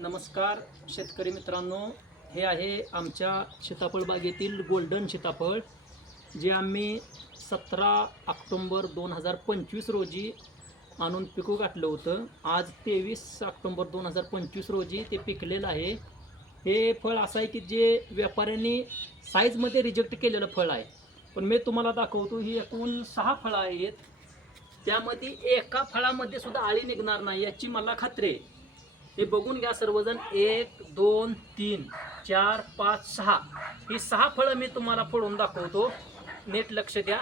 नमस्कार शेतकरी मित्रांनो, हे आहे आमच्या सीताफळ बागेतील गोल्डन सीताफळ जे आम्ही 17 ऑक्टोंबर 2025 रोजी आणून पिकू घातलं होतं. आज 23 ऑक्टोंबर 2025 रोजी ते पिकलेलं आहे. हे फळ असं आहे की जे व्यापाऱ्यांनी साईजमध्ये रिजेक्ट केलेलं फळ आहे, पण मी तुम्हाला दाखवतो. ही एकूण 6 फळं आहेत. त्यामध्ये एका फळामध्ये सुद्धा आळी निघणार नाही याची मला खात्री आहे. हे बघून घ्या सर्वजण. 1 2 3 4 5 6 ही 6 फळं मी तुम्हाला फोडून दाखवतो. नीट लक्ष द्या.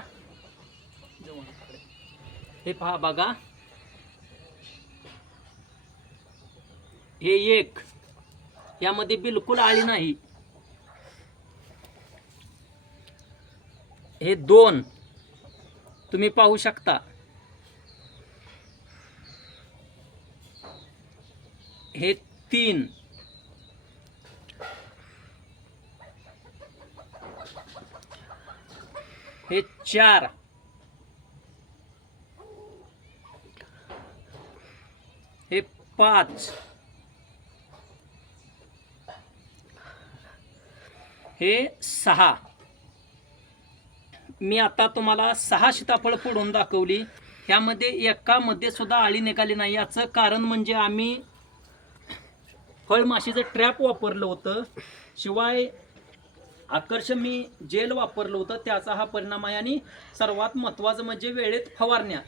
हे पहा बघा. हे 1, यामध्ये बिलकुल आळी नाही. हे 2 तुम्ही पाहू शकता. हे 3, हे 4, हे 5, हे 6. मी आता तुम्हाला 6 सीताफळ फोडून दाखवली. ह्यामध्ये एकामध्ये सुद्धा आळी निघाली नाही. याचं कारण म्हणजे आम्ही फळमाशीचं ट्रॅप वापरलं होतं, शिवाय आकर्षमी जेल वापरलं होतं. त्याचा हा परिणाम आहे. आणि सर्वात महत्त्वाचं म्हणजे वेळेत फवारण्या.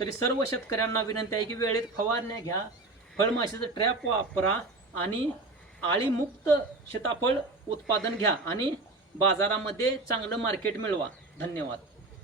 तरी सर्व शेतकऱ्यांना विनंती आहे की वेळेत फवारण्या घ्या, फळमाशीचं ट्रॅप वापरा आणि आळीमुक्त सीताफळ उत्पादन घ्या आणि बाजारामध्ये चांगलं मार्केट मिळवा. धन्यवाद.